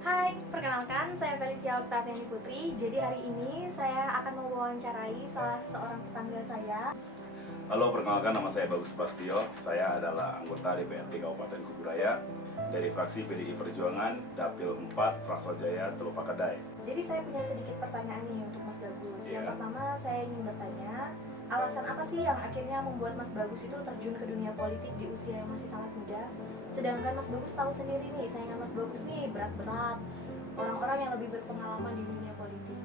Hai, perkenalkan saya Felicia Oktaviani Putri. Jadi hari ini saya akan mewawancarai salah seorang tetangga saya. Halo, perkenalkan nama saya Bagus Pastio. Saya adalah anggota DPRD Kabupaten Kuburaya dari fraksi PDI Perjuangan, Dapil 4, Prasojaya, Telupakedai. Jadi saya punya sedikit pertanyaan nih untuk Mas Bagus. Yang Iya. pertama saya ingin bertanya, alasan apa sih yang akhirnya membuat Mas Bagus itu terjun ke dunia politik di usia yang masih sangat muda? Sedangkan Mas Bagus tahu sendiri nih, saingan Mas Bagus nih berat-berat, orang-orang yang lebih berpengalaman di dunia politik.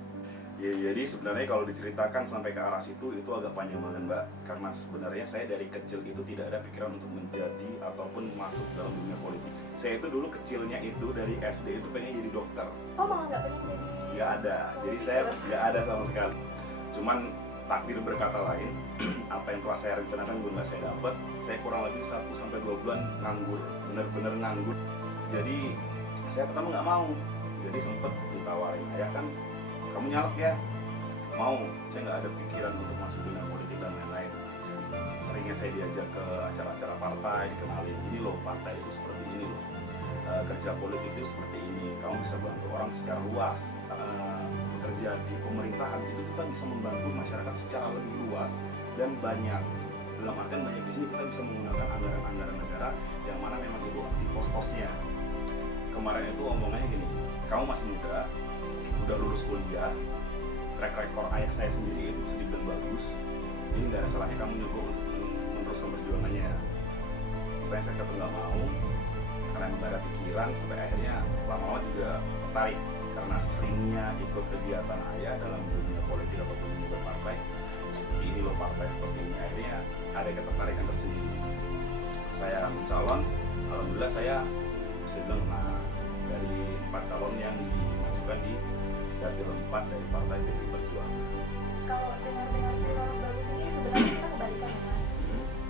Ya, jadi sebenarnya kalau diceritakan sampai ke arah situ itu agak panjang banget, Mbak. Karena sebenarnya saya dari kecil itu tidak ada pikiran untuk menjadi ataupun masuk dalam dunia politik. Saya itu dulu kecilnya itu dari SD itu pengen jadi dokter. Oh, malah nggak pengen jadi Nggak ada. Jadi saya politikus? nggak ada sama sekali. Cuman takdir berkata lain, apa yang telah saya rencanakan belum nggak saya dapat. Saya kurang lebih 1-2 bulan nganggur, bener-bener nganggur. Jadi saya pertama nggak mau. Jadi sempet ditawarin, ayah kan kamu nyalek ya? Mau. Saya nggak ada pikiran untuk masuk dunia politik dan lain-lain. Seringnya saya diajak ke acara-acara partai, dikenalin ini loh, partai itu seperti ini loh. Kerja politik itu seperti ini, kamu bisa bantu orang secara luas. Bekerja di pemerintahan itu kita bisa membantu masyarakat secara lebih luas dan banyak. Dalam artian banyak di sini kita bisa menggunakan anggaran-anggaran negara yang mana memang itu di pos-posnya. Kemarin itu omongannya gini, kamu masih muda, udah lulus kuliah, track record ayah saya sendiri itu bisa dibilang bagus. Ini nggak ada salahnya kamu nyoba untuk meneruskan perjuangannya. Supaya saya kata nggak mau, karena nggak ada pikiran, sampai akhirnya lama-lama juga tertarik karena seringnya ikut kegiatan ayah dalam dunia politik atau dunia berpartai. Seperti ini loh partai seperti ini, akhirnya ada ketertarikan tersendiri. Saya mencalon, alhamdulillah saya bisa bilang dari 4 calon yang dimajukan di Dapil 4 dari Partai PDI Perjuangan. Kalau dengar-dengar cerita Mas Bagus ini sebenarnya kita kebalikan ya Mas.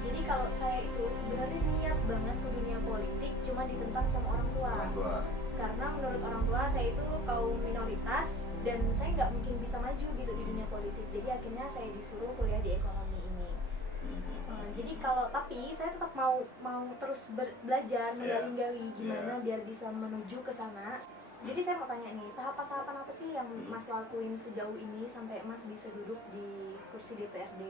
Jadi kalau saya itu sebenarnya niat banget ke dunia politik cuma ditentang sama orang tua. Orang tua. Karena menurut orang tua saya itu kaum minoritas dan saya nggak mungkin bisa maju gitu di dunia politik. Jadi akhirnya saya disuruh kuliah di ekonomi ini. Jadi tapi saya tetap mau terus belajar menggali-gali gimana biar bisa menuju ke sana. Jadi saya mau tanya nih, tahapan-tahapan apa sih yang Mas lakuin sejauh ini sampai Mas bisa duduk di kursi DPRD?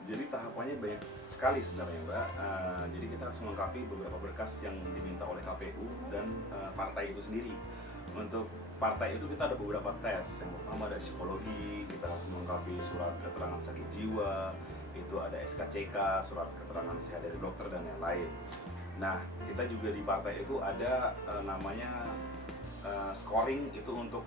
Jadi tahapannya banyak sekali sebenarnya, Mbak. Jadi kita harus melengkapi beberapa berkas yang diminta oleh KPU dan partai itu sendiri. Untuk partai itu kita ada beberapa tes. Yang pertama ada psikologi, kita harus melengkapi surat keterangan sakit jiwa, itu ada SKCK, surat keterangan sehat dari dokter dan lain-lain. Nah, kita juga di partai itu ada namanya scoring itu untuk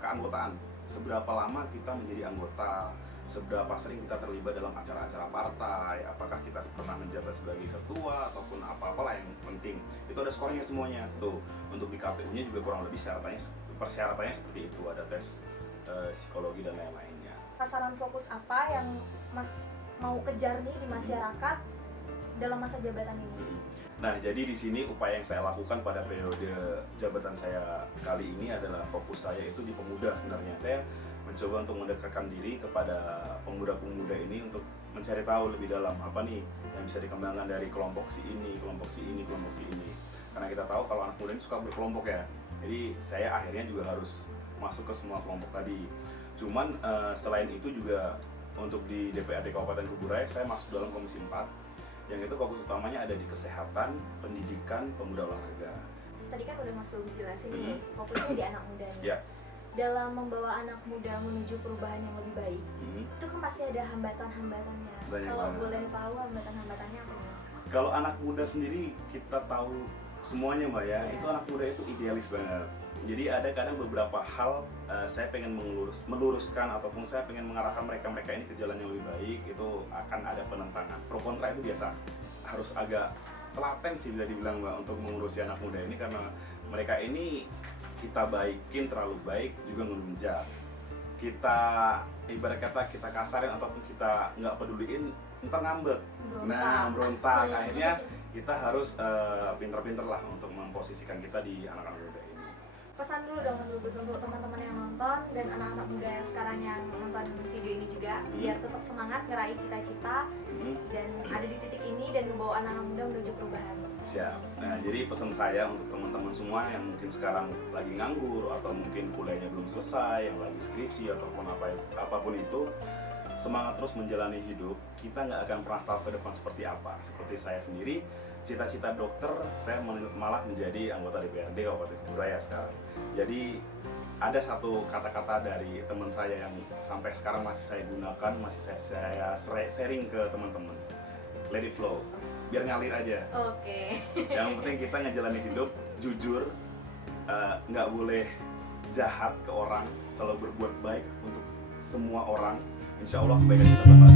keanggotaan. Seberapa lama kita menjadi anggota, seberapa sering kita terlibat dalam acara-acara partai, apakah kita pernah menjabat sebagai ketua ataupun apa-apalah yang penting. Itu ada skornya semuanya. Tuh, untuk di KPU-nya juga kurang lebih persyaratannya seperti itu, ada tes psikologi dan lain-lainnya. Sasaran fokus apa yang Mas mau kejar nih di masyarakat dalam masa jabatan ini? Nah, jadi di sini upaya yang saya lakukan pada periode jabatan saya kali ini adalah fokus saya itu di pemuda sebenarnya. Saya mencoba untuk mendekatkan diri kepada pemuda-pemuda ini untuk mencari tahu lebih dalam apa nih yang bisa dikembangkan dari kelompok si ini, kelompok si ini, kelompok si ini. Karena kita tahu kalau anak muda ini suka berkelompok ya. Jadi saya akhirnya juga harus masuk ke semua kelompok tadi. Cuman selain itu juga untuk di DPRD Kabupaten Kuburaya saya masuk dalam Komisi 4. Yang itu fokus utamanya ada di kesehatan, pendidikan, pemuda olahraga. Tadi kan udah Mas Bagus jelasin nih, fokusnya di anak muda nih. Ya. Dalam membawa anak muda menuju perubahan yang lebih baik, itu kan pasti ada hambatan-hambatannya. Kalau boleh tahu hambatan-hambatannya apa nih? Kalau anak muda sendiri kita tahu semuanya, Mbak ya. Itu anak muda itu idealis banget. Jadi ada kadang beberapa hal saya pengen meluruskan ataupun saya pengen mengarahkan mereka ini ke jalan yang lebih baik, itu akan ada penentangan. Pro kontra itu biasa. Harus agak telaten sih bisa dibilang, Mbak, untuk mengurusi anak muda ini karena mereka ini kita baikin terlalu baik juga ngelunjak. Kita ibarat kata kita kasarin ataupun kita nggak peduliin ntar ngambek. Nah, berontak. Akhirnya kita harus pinter-pinter lah untuk memposisikan kita di anak-anak muda ini. pesan dulu dong untuk teman-teman yang nonton dan anak-anak muda sekarang yang nonton video ini juga, biar tetap semangat ngeraih cita-cita dan ada di titik ini dan membawa anak-anak muda menuju perubahan. Siap. Nah, jadi pesan saya untuk teman-teman semua yang mungkin sekarang lagi nganggur atau mungkin kuliahnya belum selesai, yang lagi skripsi ataupun apapun itu, semangat terus menjalani hidup. Kita nggak akan pernah tahu ke depan seperti apa. Seperti saya sendiri, cita-cita dokter, saya malah menjadi anggota DPRD Kabupaten Kuburaya sekarang. Jadi ada satu kata-kata dari teman saya yang sampai sekarang masih saya gunakan, masih saya sharing ke teman-teman. Let it flow, biar ngalir aja. Oke. Yang penting kita ngejalanin hidup jujur, nggak boleh jahat ke orang, selalu berbuat baik untuk semua orang. Insya Allah kebaikan kita bakal